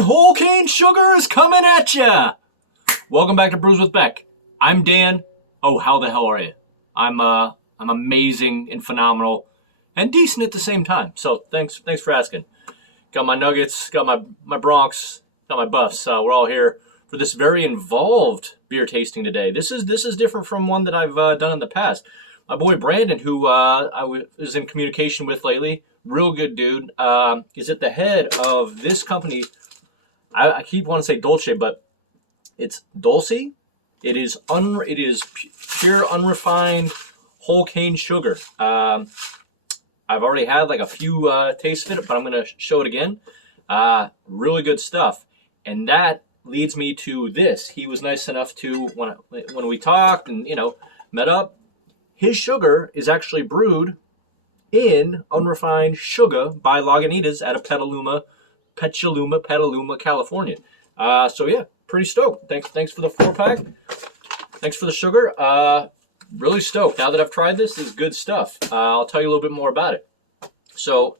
Unrefined whole cane sugar is coming at ya. Welcome back to Brews with Beck. I'm Dan. Oh, how the hell are you? I'm amazing and phenomenal and decent at the same time. So thanks for asking. Got my Nuggets, got my Bronx, got my Buffs. We're all here for this very involved beer tasting today. This is different from one that I've done in the past. My boy Brandon, who I was in communication with lately, real good dude, is at the head of this company. I keep wanting to say Dolce, but it's Dulce. It is pure unrefined whole cane sugar. I've already had like a few tastes of it, but I'm going to show it again. Really good stuff. And that leads me to this. He was nice enough to, when we talked and, met up, his sugar is actually brewed in Unrefined Shugga by Lagunitas out of Petaluma, California. So yeah, pretty stoked. Thanks for the 4-pack. Thanks for the sugar. Really stoked. Now that I've tried this is good stuff. I'll tell you a little bit more about it. So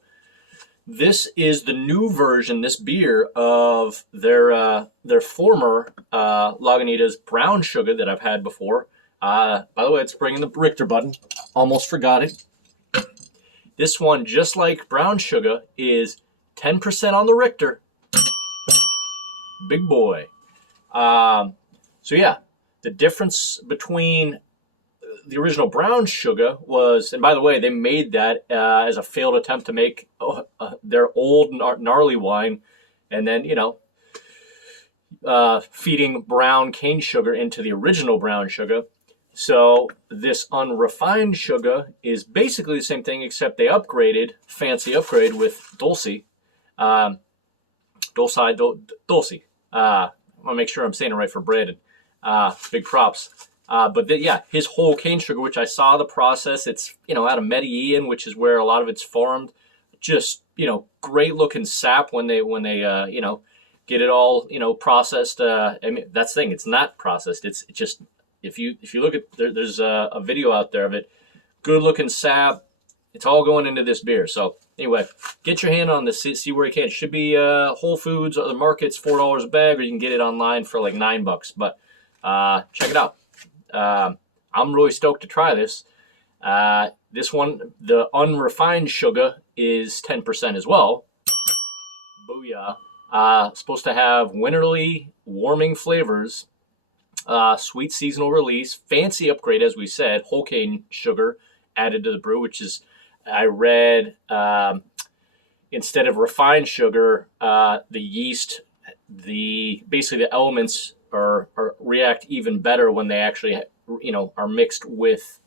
this is the new version, this beer, of their former Lagunitas brown sugar that I've had before. By the way, it's bringing the Richter button. Almost forgot it. This one, just like brown sugar, is 10% on the Richter. Big boy. So yeah, the difference between the original brown sugar was, and by the way, they made that as a failed attempt to make their old gnarly wine, and then, feeding brown cane sugar into the original brown sugar. So this unrefined sugar is basically the same thing, except they fancy upgrade with Dulce. Dulce. I want to make sure I'm saying it right for Brandon. Big props. But his whole cane sugar, which I saw the process, it's, out of Medellin, which is where a lot of it's farmed. Just, great looking sap when they get it all, processed. I mean, that's the thing. It's not processed. It's just, if you look at, there's a video out there of it, good looking sap. It's all going into this beer. So anyway, get your hand on this, see where you can. It should be Whole Foods or the market's $4 a bag, or you can get it online for like $9. But check it out. I'm really stoked to try this. This one, the unrefined sugar, is 10% as well. Booyah. Supposed to have winterly warming flavors, sweet seasonal release, fancy upgrade, as we said, whole cane sugar added to the brew, which is, I read, instead of refined sugar, the yeast, basically the elements are react even better when they actually, are mixed with,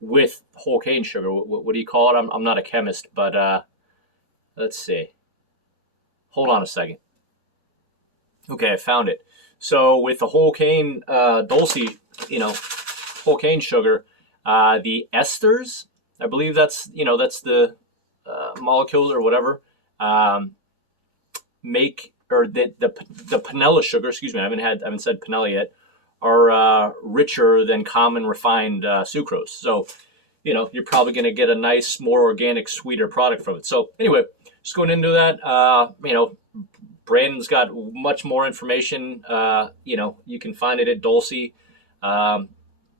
with whole cane sugar. What do you call it? I'm not a chemist, but let's see. Hold on a second. Okay, I found it. So with the whole cane Dulce, whole cane sugar, the esters, I believe that's the molecules or whatever, make, or the panela sugar, excuse me, I haven't said panela yet, are richer than common refined sucrose. So, you're probably going to get a nice, more organic, sweeter product from it. So anyway, just going into that, Brandon's got much more information. You can find it at Dulce,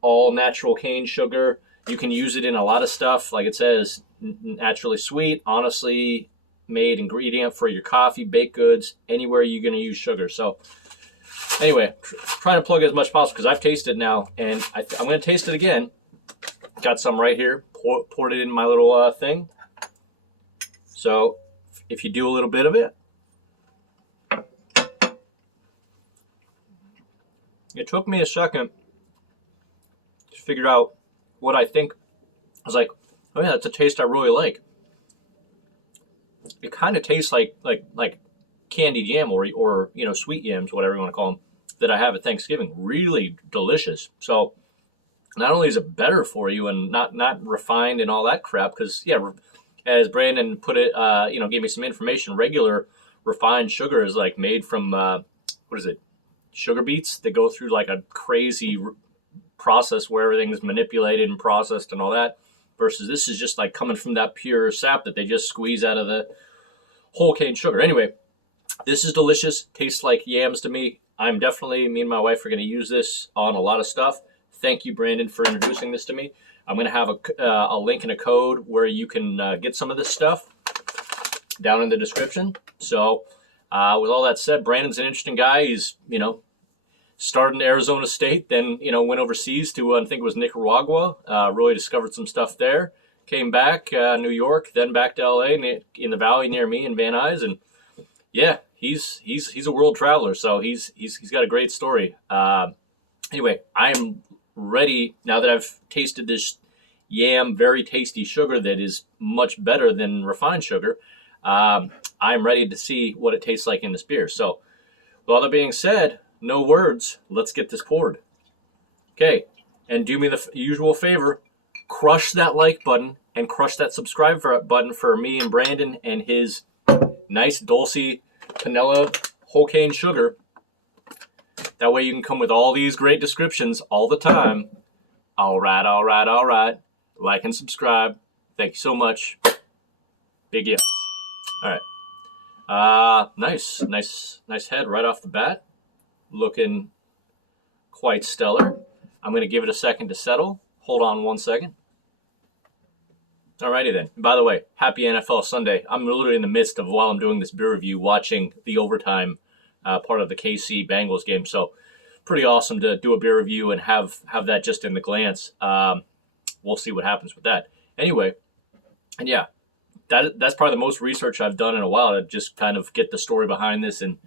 all natural cane sugar. You can use it in a lot of stuff. Like it says, naturally sweet, honestly made ingredient for your coffee, baked goods, anywhere you're going to use sugar. So anyway, trying to plug it as much as possible because I've tasted it now, and I'm going to taste it again. Got some right here. Poured it in my little thing. So if you do a little bit of it, it took me a second to figure out what I think. I was like, oh yeah, that's a taste I really like. It kind of tastes like candied yam or sweet yams, whatever you want to call them, that I have at Thanksgiving. Really delicious. So not only is it better for you and not refined and all that crap, because as Brandon put it, gave me some information. Regular refined sugar is like made from sugar beets that go through like a crazy process where everything's manipulated and processed and all that. Versus this is just like coming from that pure sap that they just squeeze out of the whole cane sugar. Anyway, this is delicious. Tastes like yams to me. Me and my wife are going to use this on a lot of stuff. Thank you, Brandon, for introducing this to me. I'm going to have a link and a code where you can get some of this stuff down in the description. So with all that said, Brandon's an interesting guy. He's, started in Arizona State, then, went overseas to, I think it was Nicaragua, really discovered some stuff there. Came back, New York, then back to LA in the valley near me in Van Nuys. And yeah, he's a world traveler. So he's got a great story. Anyway, I am ready now that I've tasted this yam, very tasty sugar that is much better than refined sugar. I'm ready to see what it tastes like in this beer. So with all that being said, no words, let's get this poured. Okay, and do me the usual favor, crush that like button and crush that subscribe button for me and Brandon and his nice Dulce Panela whole cane sugar. That way you can come with all these great descriptions all the time. All right. Like and subscribe. Thank you so much. Big yes. All right. Nice head right off the bat. Looking quite stellar. I'm going to give it a second to settle. Hold on 1 second. Alrighty then. By the way, happy NFL Sunday. I'm literally in the midst of, while I'm doing this beer review, watching the overtime part of the KC Bengals game. So pretty awesome to do a beer review and have that just in the glance. We'll see what happens with that. Anyway, and yeah, that's probably the most research I've done in a while to just kind of get the story behind this and,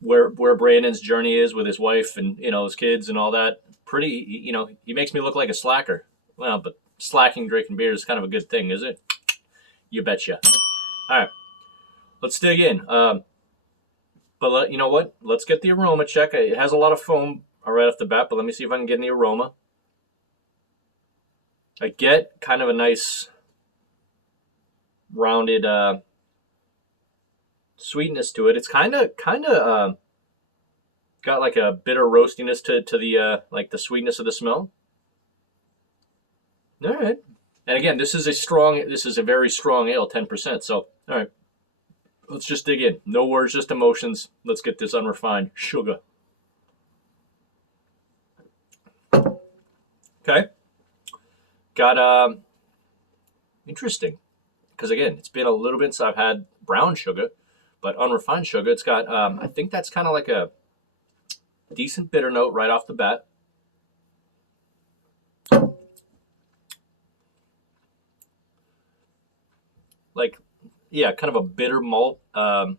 where Brandon's journey is with his wife and, his kids and all that. Pretty, he makes me look like a slacker. Well, but slacking drinking beer is kind of a good thing, is it? You betcha. All right, let's dig in. But you know what? Let's get the aroma check. It has a lot of foam right off the bat, but let me see if I can get any aroma. I get kind of a nice rounded sweetness to it. It's kind of got like a bitter roastiness to the like the sweetness of the smell. All right, and again, this is a very strong ale, 10%. So all right, let's just dig in. No words, just emotions. Let's get this unrefined sugar. Okay, got interesting, because again, it's been a little bit since I've had brown sugar. But unrefined sugar, it's got, I think that's kind of like a decent bitter note right off the bat. Like, yeah, kind of a bitter malt. Not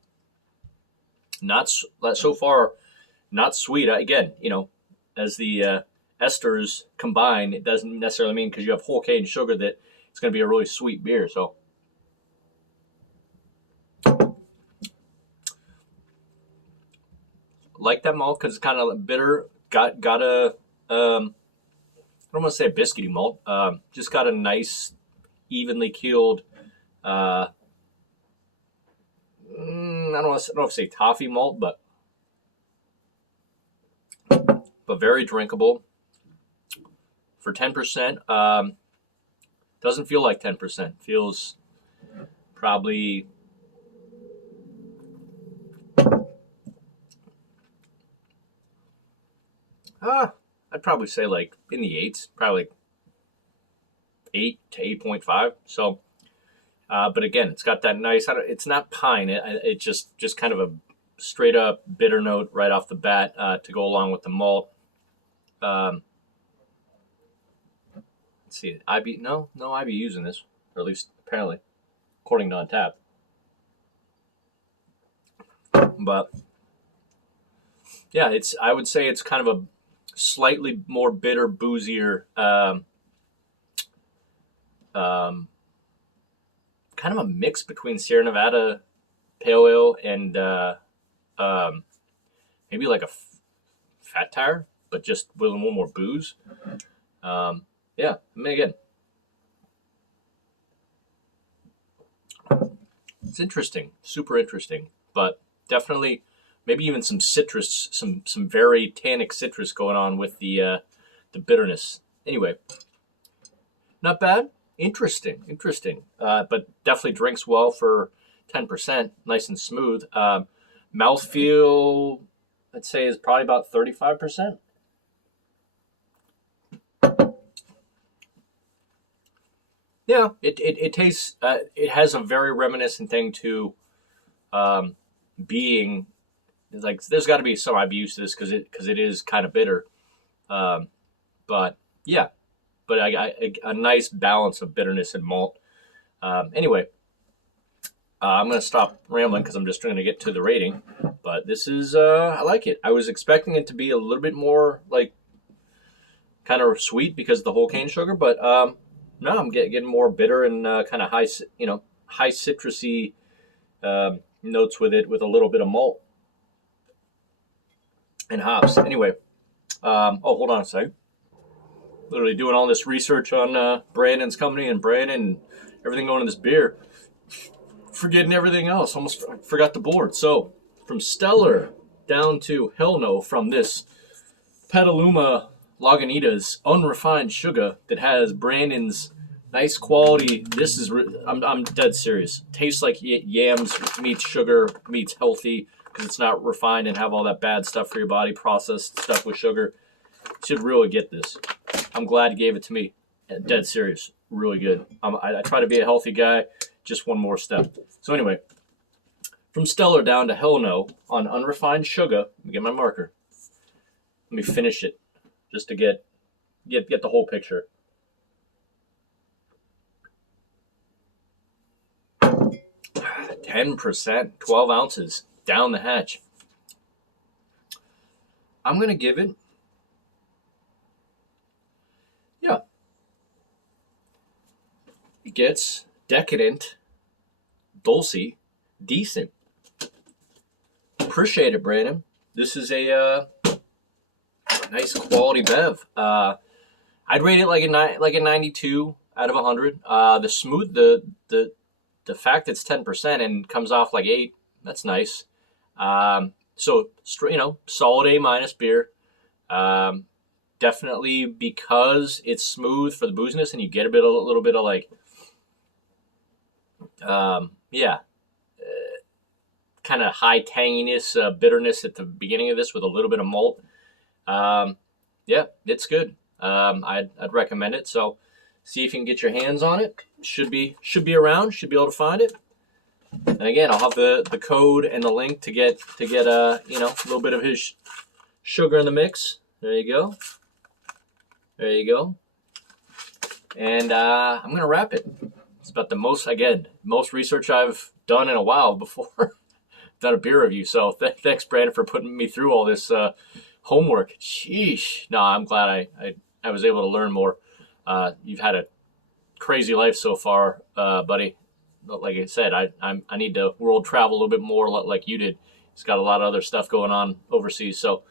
so far, not sweet. Again, as the esters combine, it doesn't necessarily mean because you have whole cane sugar that it's going to be a really sweet beer. So. Like that malt because it's kind of bitter. Got a I don't want to say a biscuity malt. Just got a nice, evenly keeled. I don't know if I say toffee malt, but very drinkable. For 10%, doesn't feel like 10%. Feels probably. I'd probably say like in the 8s, probably 8 to 8.5. So, but again, it's got that nice. It's not pine. It just kind of a straight up bitter note right off the bat to go along with the malt. Let's see, no IBUs in this, or at least apparently, according to Untappd. But yeah, I would say it's kind of a slightly more bitter, boozier, kind of a mix between Sierra Nevada Pale Ale and maybe like a Fat Tire, but just with a little more booze. Yeah, I mean, again, it's interesting, super interesting, but definitely maybe even some citrus, some very tannic citrus going on with the bitterness. Anyway, not bad. Interesting. But definitely drinks well for 10%, nice and smooth. Mouthfeel, I'd say, is probably about 35%. Yeah, it tastes. It has a very reminiscent thing to being like. There's got to be some abuse to this because it is kind of bitter. Um, but yeah, but I got a nice balance of bitterness and malt. Anyway, I'm gonna stop rambling because I'm just trying to get to the rating. But this is I like it. I was expecting it to be a little bit more like kind of sweet because of the whole cane sugar, but no, I'm getting more bitter and kind of high, high citrusy notes with it, with a little bit of malt and hops. Anyway, oh, hold on a second. Literally doing all this research on Brandon's company and Brandon and everything going in this beer. Forgetting everything else. Almost forgot the board. So, from stellar down to hell no, from this Petaluma Lagunitas Unrefined Shugga that has Brandon's nice quality. This is, I'm dead serious. Tastes like yams meets sugar meets healthy because it's not refined and have all that bad stuff for your body, processed stuff with sugar. You should really get this. I'm glad you gave it to me. Dead serious. Really good. I try to be a healthy guy. Just one more step. So anyway, from stellar down to hell no on Unrefined Shugga. Let me get my marker. Let me finish it just to get the whole picture. 10%, 12 ounces down the hatch. I'm gonna give it, yeah. It gets decadent, dulcey, decent. Appreciate it, Brandon. This is a nice quality bev. I'd rate it like a 92 out of 100. The smooth, the fact it's 10% and comes off like 8, that's nice. So solid A minus beer. Definitely because it's smooth for the booziness and you get a little bit of like, kind of high tanginess, bitterness at the beginning of this with a little bit of malt. Yeah, it's good. I'd recommend it. So see if you can get your hands on it. Should be around. Should be able to find it. And again, I'll have the code and the link to get a little bit of his sugar in the mix. There you go. There you go. And I'm gonna wrap it. It's about the most research I've done in a while before done a beer review. So thanks, Brandon, for putting me through all this homework. Sheesh. No, I'm glad I was able to learn more. You've had a crazy life so far, buddy. Like I said, I need to world travel a little bit more like you did. It's got a lot of other stuff going on overseas. So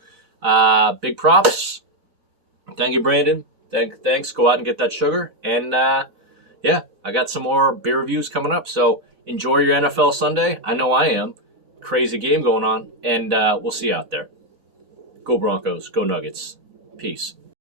big props. Thank you, Brandon. Thanks. Go out and get that sugar. And I got some more beer reviews coming up. So enjoy your NFL Sunday. I know I am. Crazy game going on. And we'll see you out there. Go Broncos. Go Nuggets. Peace.